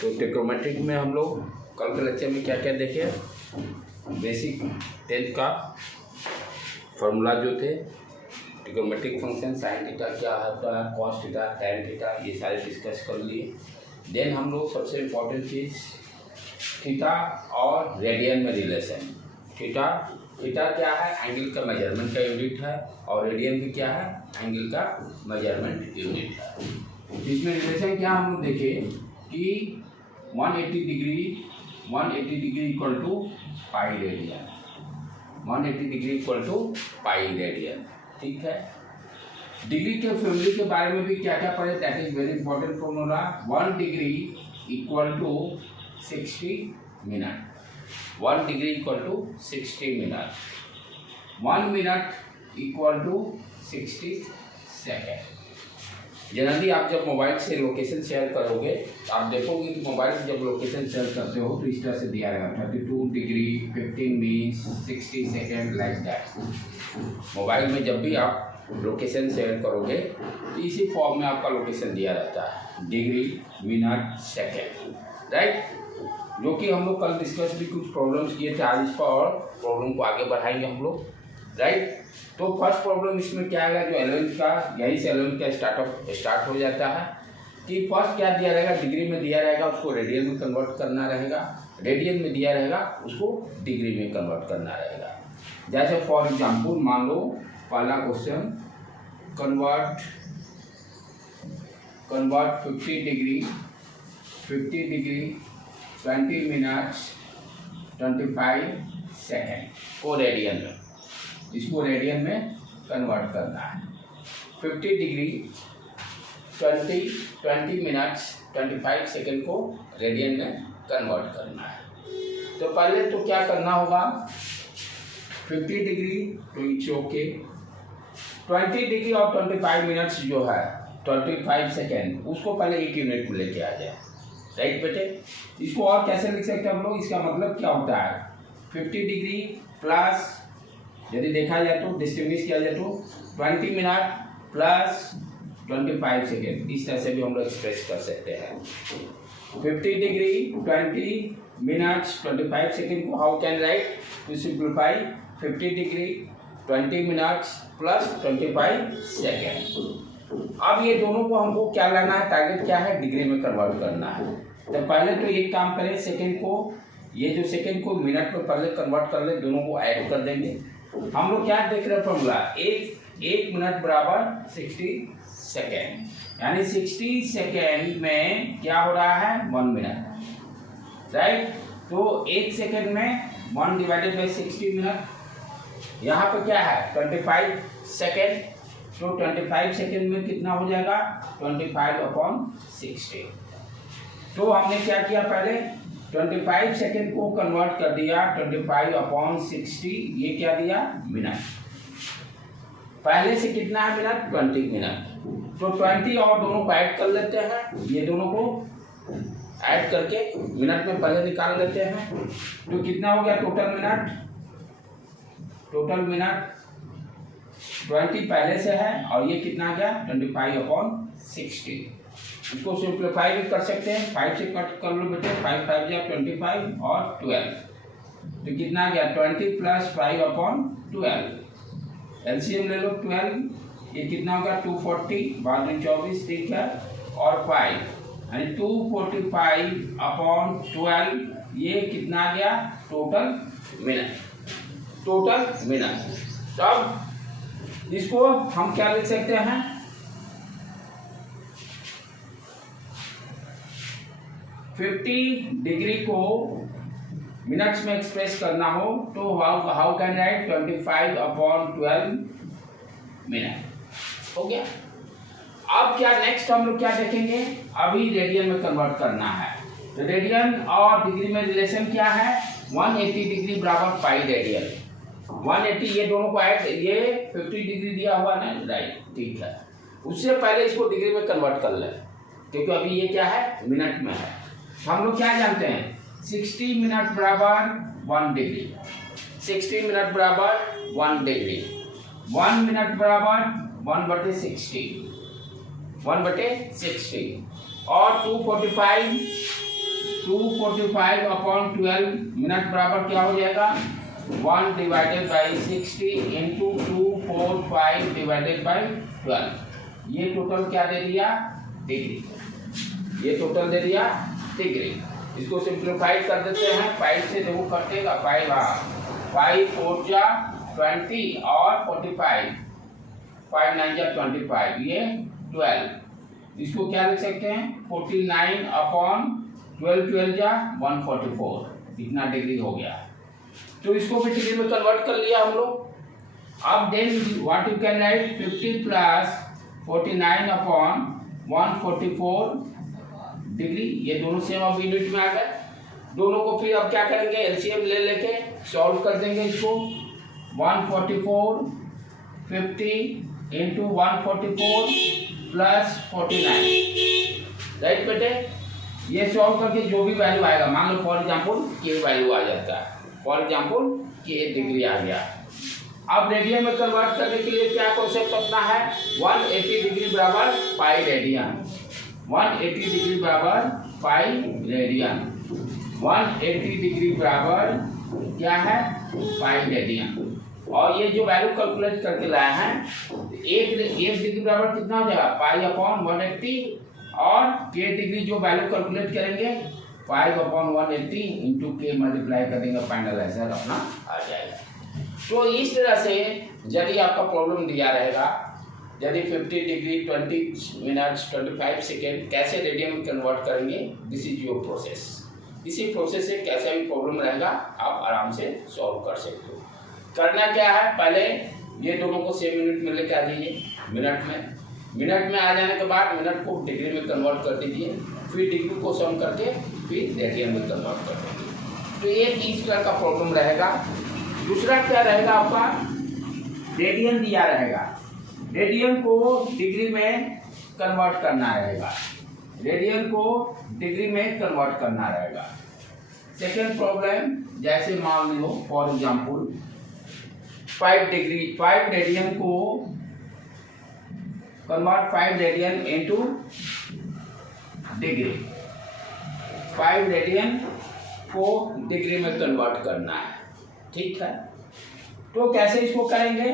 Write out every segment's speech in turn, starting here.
तो ट्रिग्नोमेट्रिक में हम लोग कल के लेक्चर में क्या क्या देखे, बेसिक 10th का फॉर्मूला जो थे, ट्रिग्नोमेट्रिक फंक्शन साइन थीटा क्या होता है, कॉस थीटा, टैन थीटा, ये सारे डिस्कस कर लिए। देन हम लोग सबसे इम्पोर्टेंट चीज़ थीटा और रेडियन में रिलेशन। थीटा क्या है, एंगल का मेजरमेंट का यूनिट है, और रेडियन भी क्या है, एंगल का मेजरमेंट यूनिट है। इसमें रिलेशन क्या हम लोग देखे कि 180 degree equal to pi radian, 180 degree equal to pi radian. ठीक है, डिग्री के फैमिली के बारे में भी क्या क्या पढ़े, that is very important formula. 1 degree equal to 60 minute, 1 degree equal to 60 minute, 1 minute equal to 60 second. Generally आप जब मोबाइल से लोकेशन शेयर करोगे तो आप देखोगे कि मोबाइल से जब लोकेशन शेयर करते हो तो इस तरह से दिया रहेगा 32 degree 15 minute 60 second, like that. Mobile में जब भी आप लोकेशन शेयर करोगे तो इसी फॉर्म में आपका लोकेशन दिया रहता है, डिग्री मिनट सेकेंड, राइट। जो कि हम लोग कल डिस्कस भी कुछ प्रॉब्लम्स किए थे, आज इस पर और प्रॉब्लम को आगे बढ़ाएंगे हम लोग, राइट। तो फर्स्ट प्रॉब्लम इसमें क्या है, जो 11th का, यहीं से 11th का स्टार्ट हो जाता है कि फर्स्ट क्या दिया रहेगा, डिग्री में दिया रहेगा, उसको रेडियन में कन्वर्ट करना रहेगा, रेडियन में दिया रहेगा, उसको डिग्री में कन्वर्ट करना रहेगा। जैसे फॉर एग्जांपल मान लो पहला question, convert 50 degree 20 minutes 25 second को रेडियन में, इसको रेडियन में कन्वर्ट करना है। 50 डिग्री 20 मिनट्स 25 सेकेंड को रेडियन में कन्वर्ट करना है। तो पहले तो क्या करना होगा, 50 डिग्री तो इट्स ओके, 20 डिग्री और 25 मिनट्स जो है 25 सेकेंड, उसको पहले एक यूनिट में लेके आ जाए, राइट बेटे। इसको और कैसे लिख सकते हैं हम लोग, इसका मतलब क्या होता है, 50 डिग्री प्लस, यदि देखा जाए तो डिस्टिंग्विश किया जाए तो 20 मिनट प्लस 25 सेकेंड, इस तरह से भी हम लोग एक्सप्रेस कर सकते हैं। 50 डिग्री 20 मिनट्स 25 सेकेंड को how can write to simplify, 50 degree 20 minutes plus 25 second. अब ये दोनों को हमको क्या लाना है, टारगेट क्या है, डिग्री में कन्वर्ट करना है। तो पहले तो एक काम करें, सेकेंड को, ये जो सेकेंड को मिनट में पहले कन्वर्ट कर ले, दोनों को ऐड कर देंगे। हम लोग क्या देख रहे हैं फॉर्मूला, एक मिनट बराबर 60 सेकेंड, यानी 60 सेकेंड में क्या हो रहा है, 1 मिनट, राइट। तो 1 सेकेंड में 1 डिवाइडेड बाई 60 मिनट, यहाँ पे क्या है 25 सेकेंड, तो 25 सेकेंड में कितना हो जाएगा, 25/60। तो हमने क्या किया, पहले 25 सेकेंड को कन्वर्ट कर दिया 25/60, ये क्या दिया, मिनट। पहले से कितना है मिनट, 20 मिनट, तो 20 और दोनों को ऐड कर लेते हैं, ये दोनों को ऐड करके मिनट में पहले निकाल लेते हैं। तो कितना हो गया टोटल मिनट 20 पहले से है, और ये कितना आ गया 25/60। इसको सिंप्लीफाई भी कर सकते हैं, 5 से कट कर लो बेटे, 5 5 या 25 और 12, तो कितना आ गया 20 प्लस 5/12, एलसीएम ले लो 12, ये कितना होगा 240, बाद में 24, ठीक है, और 5 यानी 245/12, ये कितना आ गया टोटल मिनट। तब इसको हम क्या लिख सकते हैं, 50 डिग्री को मिनट्स में एक्सप्रेस करना हो तो हाउ कैन राइट 25/12 मिनट, हो गया। अब क्या नेक्स्ट हम लोग क्या देखेंगे, अभी रेडियन में कन्वर्ट करना है। तो रेडियन और डिग्री में रिलेशन क्या है, 180 डिग्री बराबर पाई रेडियन, 180, ये दोनों को ऐड, ये 50 डिग्री दिया हुआ ना, राइट, ठीक है। उससे पहले इसको डिग्री में कन्वर्ट कर लें, क्योंकि अभी ये क्या है, मिनट में है। हम लोग क्या जानते हैं, 60 मिनट बराबर 1 डिग्री, 60 मिनट बराबर 1 डिग्री, 1 मिनट बराबर 1/60, 1/60 और 245 अपॉन 12 मिनट बराबर क्या हो जाएगा 1/60 इंटू 245/12। ये टोटल क्या दे दिया डिग्री, ये टोटल दे दिया डिग्री। इसको सिंप्लीफाइड कर देते हैं, 5 से देखो कटेगा 5 4 जा 20 और 45 5 9 जा 25 ये 12। इसको क्या लिख सकते हैं 49 अपॉन 12 जा 144 इतना डिग्री हो गया। तो इसको भी डिग्री में कन्वर्ट कर लिया हम लोग। अब then what you can write 50 plus 49 upon 144 degree, ये दोनों सेम अब यूनिट में आ गए। दोनों को फिर अब क्या करेंगे एलसीएम ले लेके सॉल्व कर देंगे इसको 144 50 इंटू 144 प्लस 49 राइट बेटे। ये सॉल्व करके जो भी वैल्यू आएगा मान लो फॉर एग्जाम्पल के वैल्यू आ जाता है, फॉर एग्जाम्पल के डिग्री आ गया। अब रेडियन में कन्वर्ट करने के लिए क्या कॉन्सेप्ट अपना है 180 डिग्री बराबर पाई रेडियन, 180 डिग्री बराबर पाई रेडियन, 180 डिग्री बराबर क्या है पाई रेडियन। और ये जो वैल्यू कैलकुलेट करके लाया है एक डिग्री बराबर कितना हो जाएगा पाई अपॉन 180 और के डिग्री जो वैल्यू कैलकुलेट करेंगे 5 अपॉन 180 इंटू के मल्टीप्लाई कर देंगे, फाइनल आंसर अपना आ जाएगा। तो इस तरह से यदि आपका प्रॉब्लम दिया रहेगा यदि 50 डिग्री 20 मिनट्स 25 सेकेंड कैसे रेडियन में कन्वर्ट करेंगे, दिस इज योर प्रोसेस। इसी प्रोसेस से कैसा भी प्रॉब्लम रहेगा आप आराम से सॉल्व कर सकते हो। करना क्या है पहले ये दोनों को सेम यूनिट में लेके आ जाइए मिनट में आ जाने के बाद मिनट को डिग्री में कन्वर्ट कर दीजिए, फिर डिग्री को सम करके फिर रेडियन में कन्वर्ट कर दीजिए। तो एक इस तरह का प्रॉब्लम रहेगा। दूसरा क्या रहेगा आपका रेडियन दिया रहेगा, रेडियन को डिग्री में कन्वर्ट करना रहेगा, रेडियन को डिग्री में कन्वर्ट करना रहेगा। सेकेंड प्रॉब्लम जैसे मान लो फॉर एग्जांपल 5 रेडियन को convert 5 radian into degree, 5 radian को डिग्री में कन्वर्ट करना है, ठीक है। तो कैसे इसको करेंगे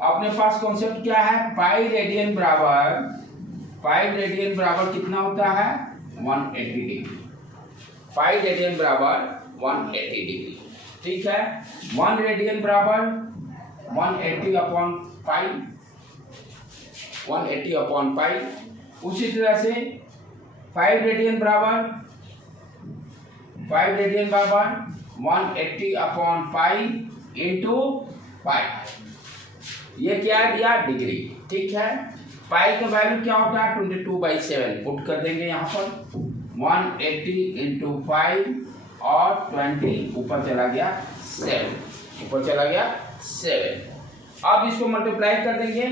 अपने पास कॉन्सेप्ट क्या है पाई रेडियन बराबर कितना होता है 180 डिग्री, पाई रेडियन बराबर 180 डिग्री, ठीक है। 1 रेडियन बराबर 180 अपॉन पाई, 180 अपॉन पाई। उसी तरह से 5 रेडियन बराबर 180 अपॉन पाई इंटू पाई, ये क्या दिया डिग्री, ठीक है। पाई का वैल्यू क्या होता है 22/7 पुट कर देंगे यहाँ पर 180 इंटू 5 और 20 ऊपर चला गया 7। अब इसको मल्टीप्लाई कर देंगे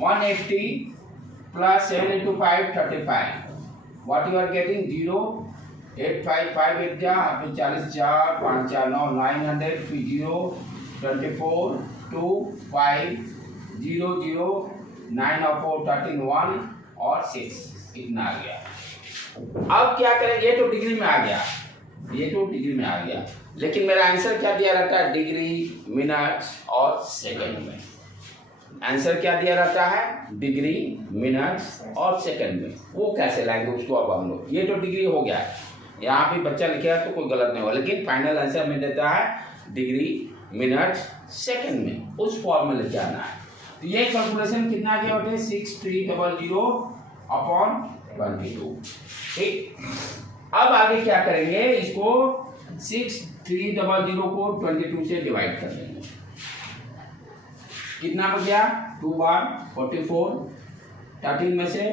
180 plus 7 into 5 35, what you are getting 0 8 5 5 8 जा 40 4 5 4 9 900 फिर 0 24 2 5 0 0 9 और 4 13 1 और 6 इतना आ गया। अब क्या करें ये तो डिग्री में आ गया, लेकिन मेरा आंसर क्या दिया रहता है डिग्री मिनट्स और सेकंड में। आंसर क्या दिया रहता है डिग्री मिनट्स और सेकंड में, वो कैसे लाएंगे उसको अब हम लोग। ये तो डिग्री हो गया, यहाँ भी बच्चा लिखेगा तो कोई गलत नहीं होगा, लेकिन फाइनल आंसर में देता है डिग्री मिनट्स सेकंड में, उस फॉर्म में लेके आना है। तो ये कैलकुलेशन कितना आ गया बेटे 6300 अपॉन 22, ठीक। अब आगे क्या करेंगे इसको 6300 को 22 से डिवाइड कर देंगे, कितना बच गया 2 बार 44, 13 में से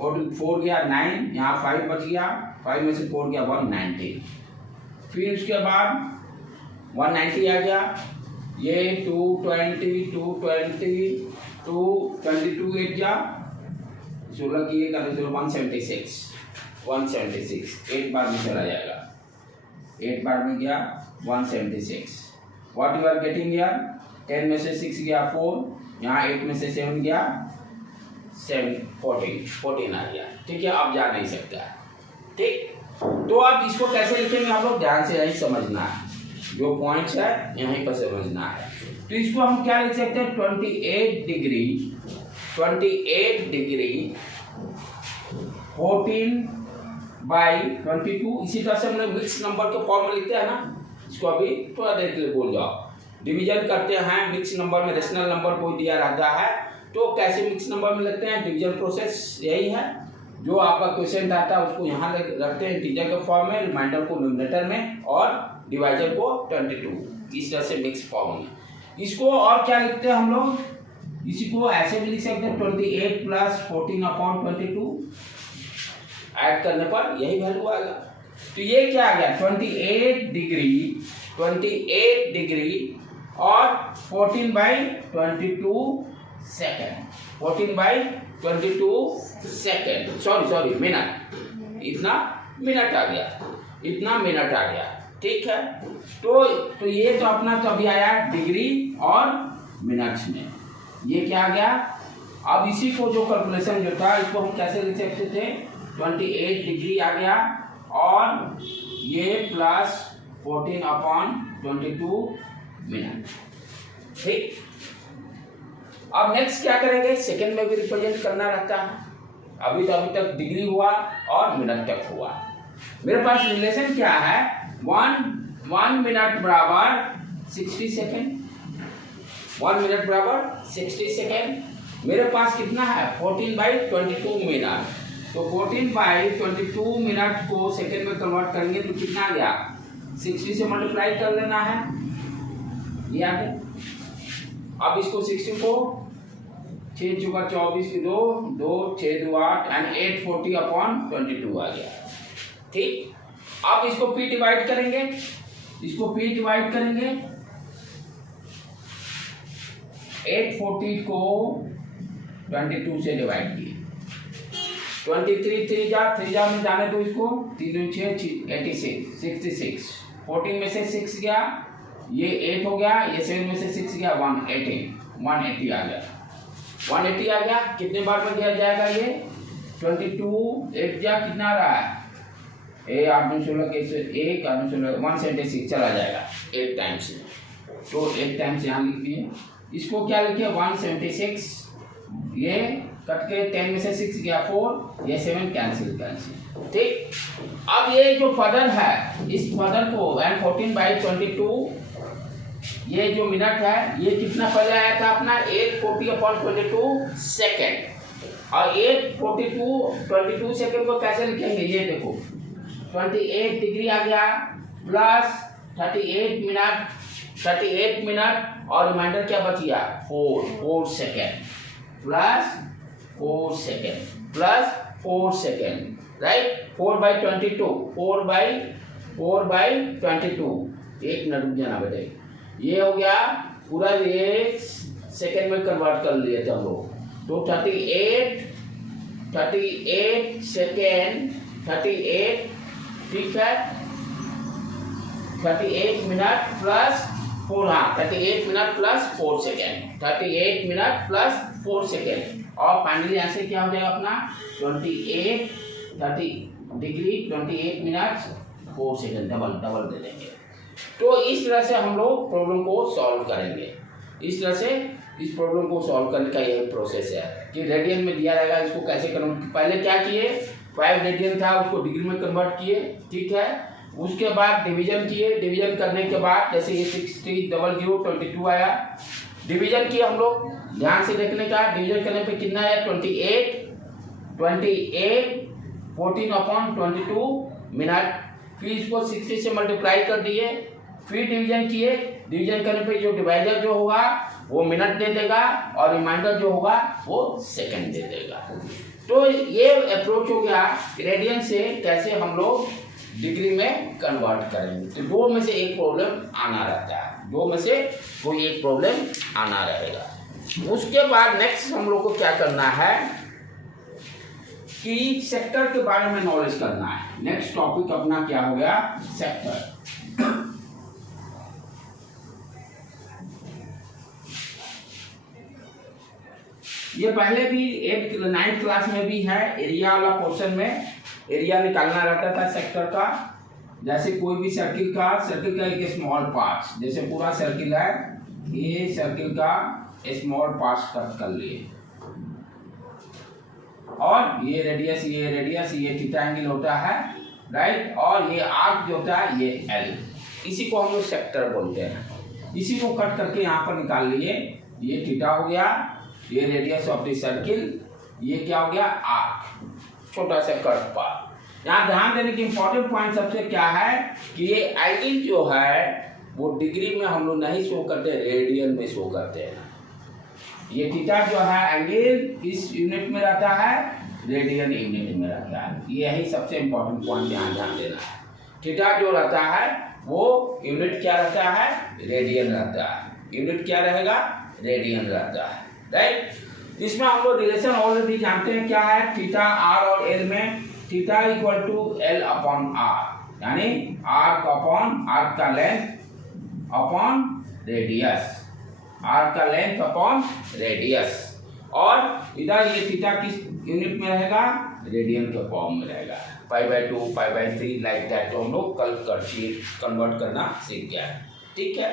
4 गया 9, यहाँ 5 बच गया, 5 में से 4 गया 190, फिर उसके बाद 190 आ गया, ये 220 220 222 8 जा 16 की 176 8 बार में चला जाएगा, 8 बार में गया 176। What you are getting here 10 में से 6 गया 4, यहाँ 8 में से 7 गया 14 आ गया। ठीक है, अब जा नहीं सकता है। ठीक, तो अब इसको कैसे लिखेंगे आप लोग ध्यान से यही समझना है, जो पॉइंट्स है यहीं पर समझना है। तो इसको हम क्या लिख सकते हैं, 28 डिग्री 14/22। इसी तरह से हम लोग मिक्स नंबर के फॉर्म में लिखते हैं ना, इसको अभी थोड़ा देर के लिए भूल जाओ। डिवीजन करते हैं मिक्स नंबर में, रेशनल नंबर कोई दिया रहता है तो कैसे मिक्स नंबर में लिखते हैं, डिवीजन प्रोसेस यही है। जो आपका क्वेश्चन रहता है उसको यहाँ रखते हैं इंटीजर के फॉर्म में, रिमाइंडर को न्यूमरेटर में और डिवाइजर को 22, इस तरह से मिक्स फॉर्म में। इसको और क्या लिखते हैं हम लोग, इसी को ऐसे भी लिख सकते हैं 28 + 14/22, ऐड करने पर यही वैल्यू आएगा। तो ये क्या आ गया, 28 डिग्री और 14/22 सेकेंड, 14/22 सेकेंड, सॉरी मिनट, इतना मिनट आ गया। ठीक है, तो ये तो अपना तो अभी आया डिग्री और मिनट्स में, ये क्या आ गया। अब इसी को जो कैलकुलेशन जो था इसको हम कैसे लिख सकते थे, 28 डिग्री आ गया और ये प्लस 14/22 मिनट। ठीक, अब नेक्स्ट क्या करेंगे, सेकेंड में भी रिप्रेजेंट करना रहता है। अभी तक डिग्री हुआ और मिनट तक हुआ। मेरे पास रिलेशन क्या है, 1 मिनट बराबर 60 सेकेंड, 1 मिनट बराबर 60 सेकेंड। मेरे पास कितना है, 14/22 मिनट। तो 14/22 मिनट को सेकेंड में कन्वर्ट करेंगे तो कितना आ गया, 60 से मल्टीप्लाई कर लेना है, ये आ गया। अब इसको 60 को 6 चुका 24 की 2 6 2 8 एंड 840/22 आ गया। ठीक, अब इसको p डिवाइड करेंगे, 840 को 22 से डिवाइड किए, 23 3 जा में जाने दो इसको, 3 6 86 66, 14 में से 6 गया, ये 8 हो गया, ये 7 में से 6 गया, 180 आ गया, 180 आ गया। कितने बार में दिया जाएगा ये, 22 8 जा कितना आ रहा है, 8 9 16 1 8 9 16 176 चला जाएगा 8 टाइम्स। तो 8 टाइम्स यहाँ लिख दिए, इसको क्या लिखिए 176, ये कट के 10 में से 6 गया 4, ये 7 कैंसिल। ठीक, अब ये जो फदर है इस फदर को 14/22, ये जो मिनट है ये कितना पहले आया था अपना 840/22 सेकेंड, और 842 सेकेंड को कैसे लिखेंगे, ये देखो 28 डिग्री आ गया प्लस 38 मिनट और रिमाइंडर क्या बच गया 4 सेकेंड प्लस 4 सेकेंड, राइट। 4/22 एक मिनट रुक जाना बेटे, ये हो गया पूरा, ये सेकेंड में कन्वर्ट कर लिए थे हम लोग। तो 38 सेकेंड 38, ठीक है, 38 मिनट प्लस 4, हाँ 38 minute plus 4 second, 38 minute plus 4 second, और फाइनली आंसर क्या हो जाएगा अपना 30 डिग्री 28 मिनट 4 सेकेंड, डबल दे देंगे। तो इस तरह से हम लोग प्रॉब्लम को सॉल्व करेंगे। इस तरह से इस प्रॉब्लम को सॉल्व करने का यही प्रोसेस है कि रेडियन में दिया रहेगा, इसको कैसे कन्वर्ट, पहले क्या किए 5 रेडियन था उसको डिग्री में कन्वर्ट किए, ठीक है। उसके बाद डिवीजन किए, डिवीजन करने के बाद जैसे ये 60/022 आया, डिवीजन किए हम लोग, ध्यान से देखने का, डिवीजन करने पे कितना आया 28 14/22 मिनट, फिर इसको 60 से मल्टीप्लाई कर दिए, फिर डिवीजन किए, डिवीजन करने पे जो डिवाइजर जो होगा वो मिनट दे देगा और रिमाइंडर जो होगा वो सेकंड दे देगा। तो ये अप्रोच हो गया रेडियन से कैसे हम लोग डिग्री में कन्वर्ट करेंगे। तो दो में से एक प्रॉब्लम आना रहता है, दो में से कोई एक प्रॉब्लम आना रहेगा। उसके बाद नेक्स्ट हम लोग को क्या करना है कि सेक्टर के बारे में नॉलेज करना है। नेक्स्ट टॉपिक अपना क्या हो गया, सेक्टर। ये पहले भी 9th क्लास में भी है, एरिया वाला पोर्शन में एरिया निकालना रहता था सेक्टर का। जैसे कोई भी सर्किल का एक स्मॉल पार्ट, जैसे पूरा सर्किल है, ये सर्किल का स्मॉल पार्ट कट कर लिए, और ये रेडियस ये थीटा एंगल होता है, राइट। और ये आर्क जो होता है ये एल, इसी को हम लोग सेक्टर बोलते हैं। इसी को कट करके यहाँ पर निकाल लिए, ये थीटा हो गया, ये रेडियस ऑफ द सर्किल, ये क्या हो गया आर्क, छोटा सा कर्व पार्ट। यहाँ ध्यान देने की इंपॉर्टेंट पॉइंट सबसे क्या है कि ये एंगल जो है वो डिग्री में हम लोग नहीं शो करते, रेडियन में शो करते हैं। ये थीटा जो है एंगल इस यूनिट में रहता है, रेडियन यूनिट में रहता है। यही सबसे इंपॉर्टेंट पॉइंट यहाँ ध्यान देना है। थीटा जो रहता है वो यूनिट क्या रहता है, रेडियन रहता है। यूनिट क्या रहेगा, रेडियन रहता है, राइट। इसमें हम लोग रिलेशन ऑलरेडी जानते हैं क्या है, थीटा आर और एल में theta equal to L upon R, यानी आर्क अपॉन आर्क का लेंथ अपॉन रेडियस, आर्क का लेंथ अपॉन रेडियस। और इधर ये थीटा किस यूनिट में रहेगा, रेडियन के फॉर्म में रहेगा, π/2 π/3 लाइक दैट। तो हम लोग कल कन्वर्ट करना सीख गया है, ठीक है।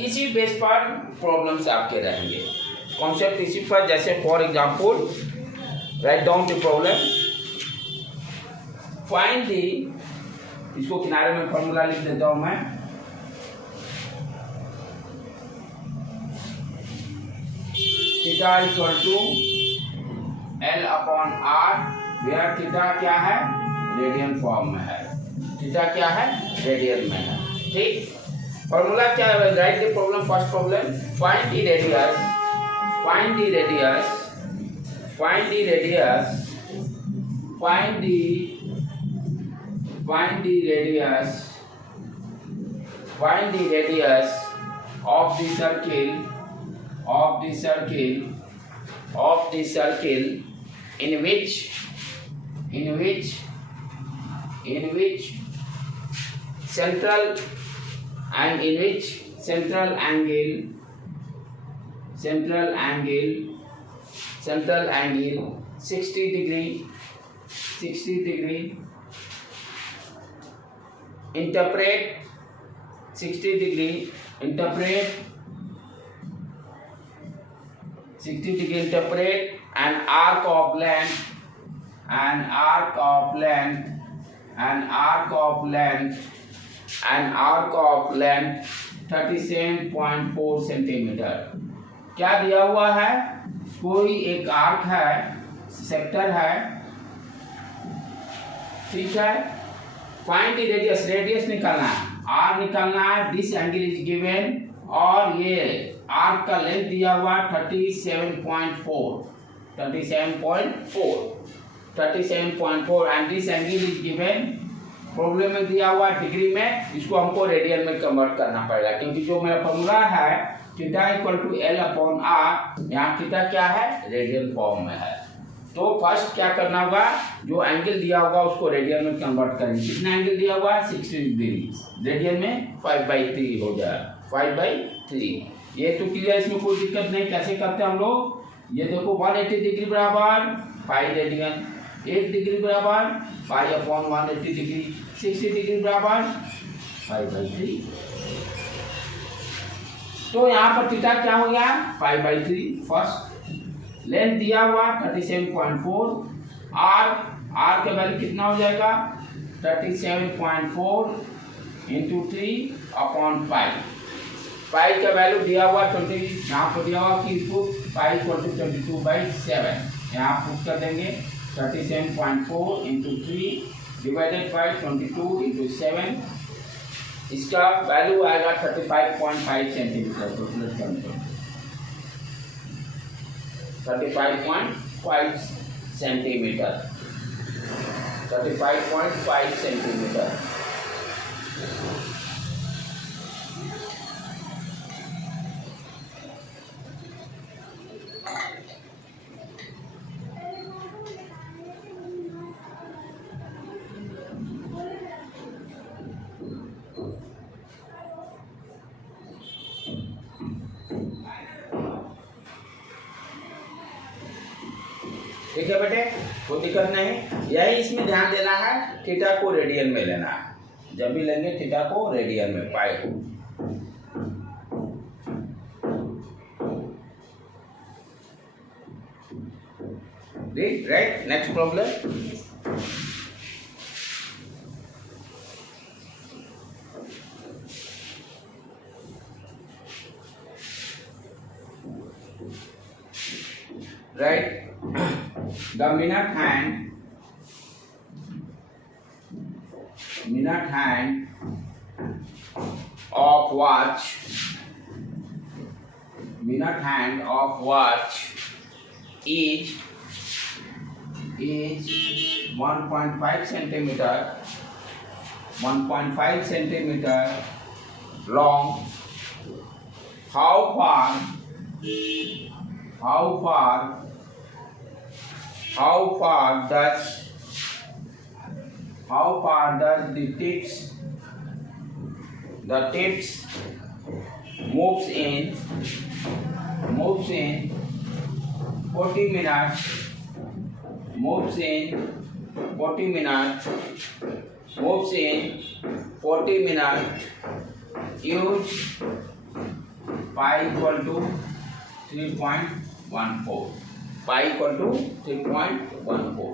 इसी बेस पर प्रॉब्लम्स आपके रहेंगे, कॉन्सेप्ट इसी पर। जैसे for example write down the problem, find the, इसको किनारे में फॉर्मूला लिख देता हूं मैं, theta equal to L upon R, where theta क्या है, रेडियन फॉर्म में है, थीटा क्या है, रेडियन में है, ठीक। फॉर्मूला क्या है, right the problem, first problem, find the radius, find the radius, find the radius, find the radius, find the radius of the circle, of the circle, of the circle in which central and in which central angle 60 degree interpret 60 degree interpret an arc of length, an arc of length 37.4 centimetre. क्या दिया हुआ है, कोई एक arc है, sector है, ठीक है। फाइंड द रेडियस, रेडियस निकालना है, आर निकालना है, दिस एंगल इज गिवन, और ये आर्क का लेंथ दिया हुआ 37.4 and this angle is given, problem में दिया हुआ डिग्री में, इसको हमको रेडियन में कन्वर्ट करना पड़ेगा, क्योंकि जो मेरा फॉर्मूला है theta equal to L upon R, यहाँ थीटा क्या है, रेडियन फॉर्म में है। तो फर्स्ट क्या करना होगा, जो एंगल दिया होगा उसको रेडियन में कन्वर्ट करेंगे। कितना एंगल दिया हुआ है, 60 डिग्री, रेडियन में 5/3 हो जाए, 5/3। ये तो क्लियर, इसमें कोई दिक्कत नहीं। कैसे करते हैं हम लोग, ये देखो 180 डिग्री बराबर 5 रेडियन, 1 डिग्री बराबर पाई अपॉन 180 डिग्री, 60 डिग्री बराबर 5/3। तो यहाँ पर थीटा क्या हो गया, 5/3 फर्स्ट। लेंथ दिया हुआ 37.4, आर का वैल्यू कितना हो जाएगा, 37.4 × 3/5। पाई का वैल्यू दिया हुआ 20, यहाँ पर दिया हुआ कि पाई इक्वल टू 22/7, यहाँ पुट कर देंगे 37.4 × 3 डिवाइडेड बाई 22 × 7, इसका वैल्यू आएगा 35.5 सेंटीमीटर। तो प्लस करते 35.5 सेंटीमीटर, 35.5 सेंटीमीटर। ठीक है बेटे, कोई दिक्कत नहीं। यही इसमें ध्यान देना है, थीटा को रेडियन में लेना है। जब भी लेंगे थीटा को रेडियन में, पाई को। Right, next problem. Right, the minute hand of watch is 1.5 centimeter long. How far does the tips moves in 40 minutes use pi equal to 3.14, pi equal to 3.14।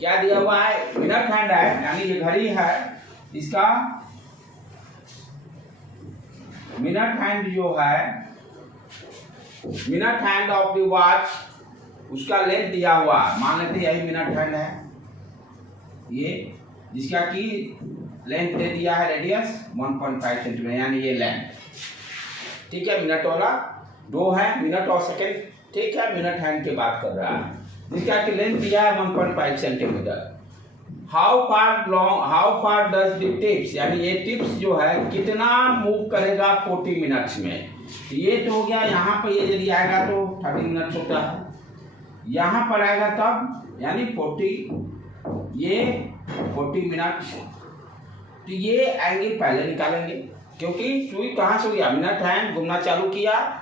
क्या दिया हुआ है? मिनट हैंड है, यानी ये घड़ी है, इसका मिनट हैंड जो है, minute hand of the watch, उसका लेंथ दिया हुआ, मान लेते यही मिनट हैंड है, ये जिसका की लेंथ दे दिया है रेडियस 1.5 सेंटीमीटर, यानी ये लेंथ, ठीक है। मिनट वाला दो है, मिनट और सेकेंड, ठीक है। मिनट हैंड की बात कर रहा है, जिसका की लेंथ दिया है 1.5 centimetre. How far does the tips, यानी ये टिप्स जो है कितना मूव करेगा 40 मिनट्स में। ये तो हो गया, यहाँ पर ये यदि आएगा तो 30 मिनट्स होता है, यहाँ पर आएगा तब यानी 40 मिनट्स। तो ये एंगल पहले निकालेंगे, क्योंकि सुई कहाँ से हुआ, मिनट हैंड घूमना चालू किया,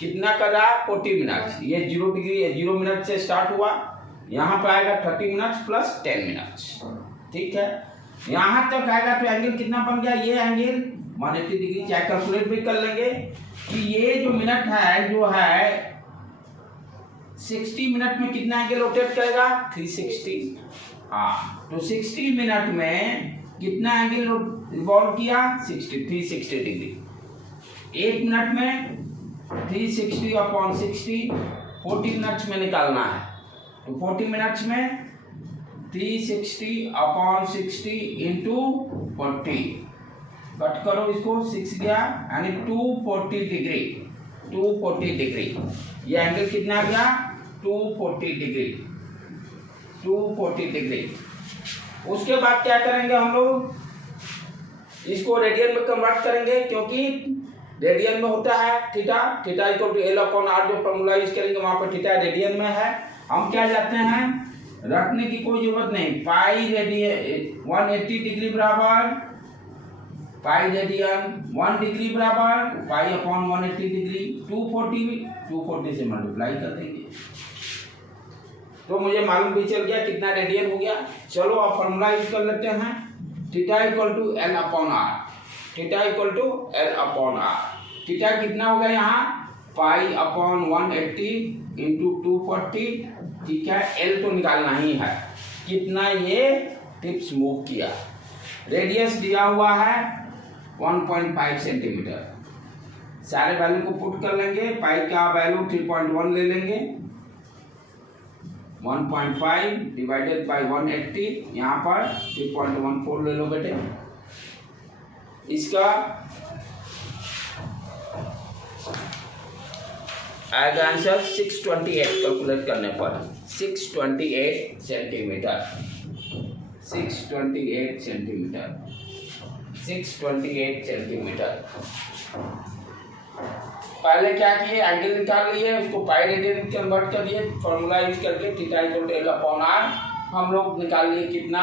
कितना कर रहा है 40 मिनट्स, ये 0 डिग्री 0 मिनट से स्टार्ट हुआ, यहाँ पर आएगा 30 मिनट्स प्लस 10 मिनट्स, ठीक है। यहाँ तक आएगा तो एंगल कितना बन गया, ये एंगल 180 डिग्री। चाहे कैलकुलेट भी कर लेंगे कि ये जो मिनट है जो है 60 मिनट में कितना एंगल रोटेट करेगा, 360। हाँ, तो 60 मिनट में कितना एंगल रिवॉल्व किया, 360 डिग्री। 1 मिनट में 360/60 40 मिनट्स में निकालना है, तो 40 मिनट्स में 360/60 इंटू 40, कट करो इसको, 6 गया, यानी 240 डिग्री। ये एंगल कितना गया, 240 डिग्री। उसके बाद क्या करेंगे हम लोग, इसको रेडियन में कन्वर्ट करेंगे, क्योंकि रेडियन में होता है थीटा इक्वल टू L/R, जो फॉर्मूला यूज करेंगे वहां पर थीटा रेडियन में है। हम क्या जाते हैं, रखने की कोई जरूरत नहीं, पाई रेडियन 180 डिग्री बराबर पाई रेडियन, 1 डिग्री बराबर पाई/180 डिग्री, 240 से मल्टीप्लाई कर देंगे, तो मुझे मालूम भी चल गया कितना रेडियन हो गया। चलो अब फॉर्मूला यूज कर लेते हैं, theta equal to L/R, theta कितना होगा यहाँ, पाई/180 इंटू 240, ठीक है। L तो निकालना ही है, कितना ये टिप्स मूव किया। रेडियस दिया हुआ है 1.5 सेंटीमीटर, सारे वैल्यू को पुट कर लेंगे, पाई का वैल्यू 3.1 ले लेंगे, 1.5 डिवाइडेड बाई 180, यहाँ पर 3.14 ले लो बेटे। इसका आएगा आंसर 628, कैलकुलेट करने पर 628 सेंटीमीटर। पहले क्या किए, एंगल निकाल लिए, उसको पाई रेडियन कन्वर्ट कर दिए, फॉर्मूला यूज करके थीटा इक्वल टू L/R हम लोग निकाल लिए कितना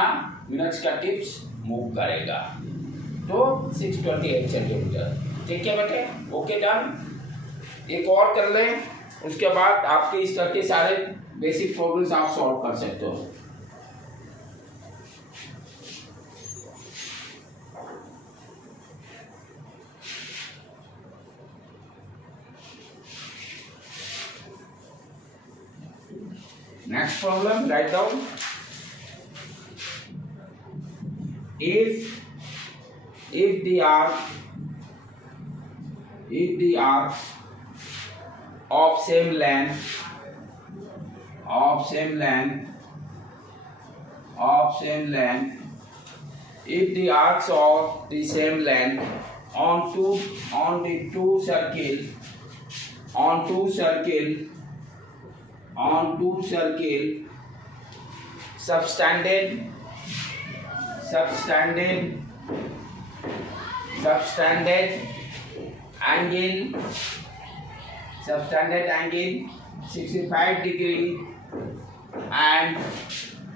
मिनट्स का टिप्स मूव करेगा, तो 628 सेंटीमीटर, ठीक है बेटे, ओके डन। एक और कर लें, उसके बाद आपके इस तरह के सारे बेसिक प्रॉब्लम्स आप सॉल्व कर सकते हो। Next problem, write down. If the arcs of same length if the arcs of the same length on the two circle subtended angle 65 degree and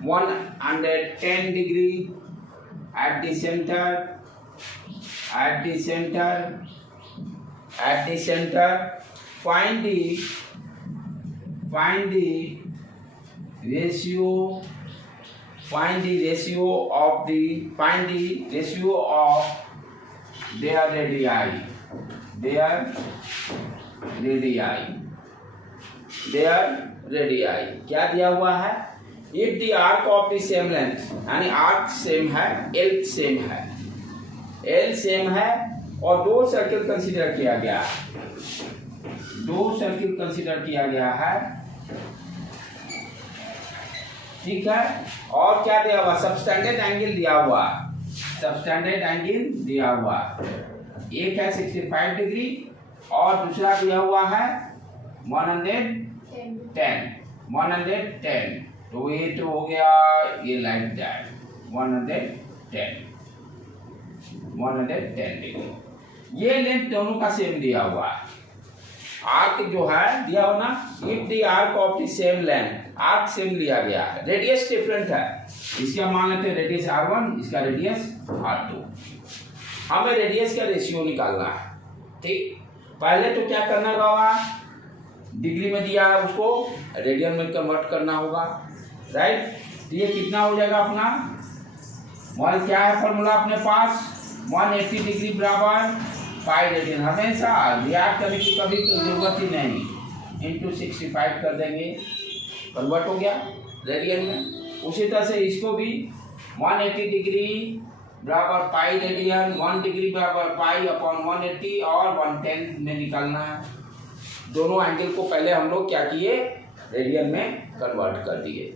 110 degree at the center, find the ratio of their radii। क्या दिया हुआ है? If the arc of the same length, यानी arc same है, L same है और दो circle consider किया गया है, ठीक है। और क्या दिया हुआ? सबस्टैंडर्ड एंगल दिया हुआ, एक है 65 डिग्री और दूसरा दिया हुआ है 110। तो ये तो हो गया ये लाइक दैट 110 डिग्री। ये लेंथ दोनों का सेम दिया हुआ है। आर्क जो है दिया हो ना, if the arc of the same length, arc same लिया गया है, रेडियस डिफरेंट है। इसका मान लेते हैं रेडियस R1, इसका रेडियस R2। हमें रेडियस का रेशियो निकालना है, ठीक। पहले तो क्या करना होगा, डिग्री में दिया है उसको रेडियन में कन्वर्ट करना होगा, राइट। तो ये कितना हो जाएगा अपना, वन क्या है फॉर्मूला अपने पास, 180 डिग्री बराबर पाई रेडियन। हमेशा याद करने की कभी तो जरूरत ही नहीं, इंटू 65 कर देंगे, कन्वर्ट हो गया रेडियन में। उसी तरह से इसको भी 180 डिग्री बराबर पाई रेडियन, 1 डिग्री बराबर पाई अपॉन 180 और 110 में निकालना है। दोनों एंगल को पहले हम लोग क्या किए, रेडियन में कन्वर्ट कर दिए।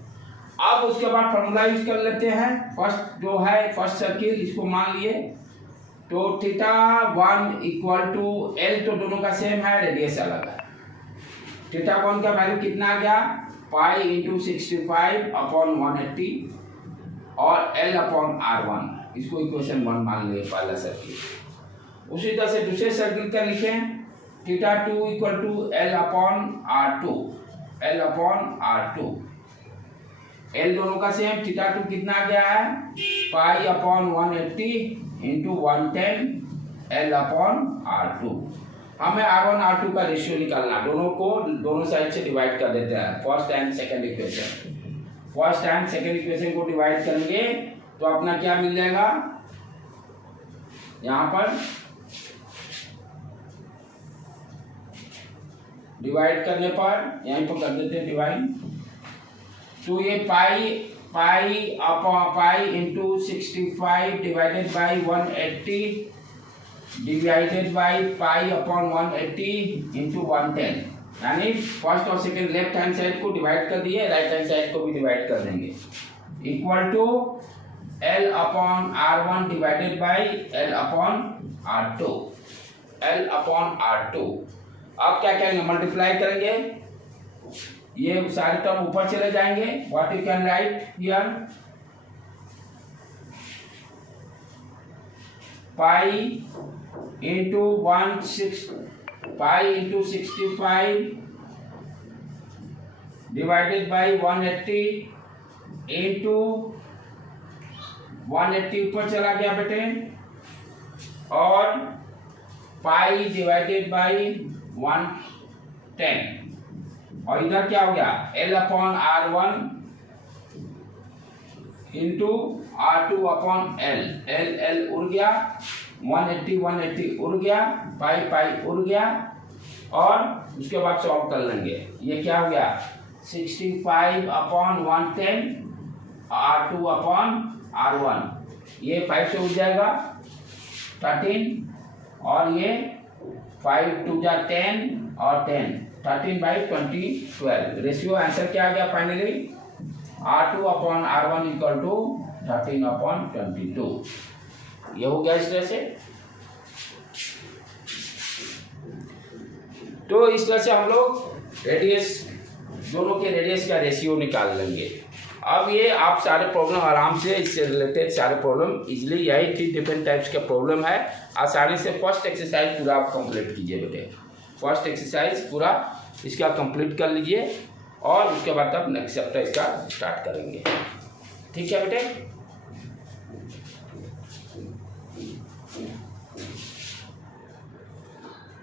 अब उसके बाद फॉर्मूला यूज कर लेते हैं। फर्स्ट सर्किल इसको मान लिए, तो θ1 इक्वल टू L, तो दोनों का सेम है, रेडियस अलग है। θ1 का वैल्यू कितना आ गया, पाई इंटू 65 अपॉन 180 और L अपॉन R1, इसको इक्वेशन 1 मान लिए पहला सर्किल। उसी तरह से दूसरे सर्किल का लिखें, θ2 equal to L upon R2। L दोनों का सेम, θ2 कितना आ गया है, pi upon 180 into 110 L upon R2। हमें R1 R2 का रेशियो निकालना, दोनों साइड से डिवाइड कर देते हैं। फर्स्ट एंड सेकंड इक्वेशन को डिवाइड करेंगे तो अपना क्या मिल जाएगा, यहाँ पर डिवाइड करने पर यहीं पर कर देते हैं डिवाइड। तो ये pi into 65 divided by 180 divided by pi upon 180 into 110, यानी फर्स्ट और सेकंड लेफ्ट हैंड साइड को डिवाइड कर दिए, राइट हैंड साइड को भी डिवाइड कर देंगे, equal to L upon R1 divided by L upon R2। अब क्या करेंगे, मल्टीप्लाई करेंगे, ये सारे टर्म ऊपर चले जाएंगे। What you can right here, pi into 65 divided by 180 into 180 ऊपर चला गया बेटे, और पाई डिवाइडेड बाई 110 और इधर क्या हो गया L/R1 into R2 upon L उड़ गया, 180 उड़ गया, पाई उड़ गया, और उसके बाद सॉल्व कर लेंगे। ये क्या हो गया 65 अपॉन 110 R2 अपॉन R1, ये 5 से उड़ जाएगा 13, और ये 5 2 जा 10 और 10 13/20 12। रेशियो आंसर क्या आ गया finally R2 upon R1 equal to 13/22। ये हो गया इस तरह से। तो इस तरह से हम लोग रेडियस, दोनों के रेडियस का रेशियो निकाल लेंगे। अब ये आप सारे प्रॉब्लम आराम से, इससे रिलेटेड सारे प्रॉब्लम इजीली, यही 3 डिफरेंट टाइप्स का प्रॉब्लम है, आसानी से फर्स्ट एक्सरसाइज पूरा आप कंप्लीट कीजिए बेटे। फर्स्ट एक्सरसाइज पूरा इसका कंप्लीट कर लीजिए, और उसके बाद आप नेक्स्ट चैप्टर इसका स्टार्ट करेंगे। ठीक है बेटे।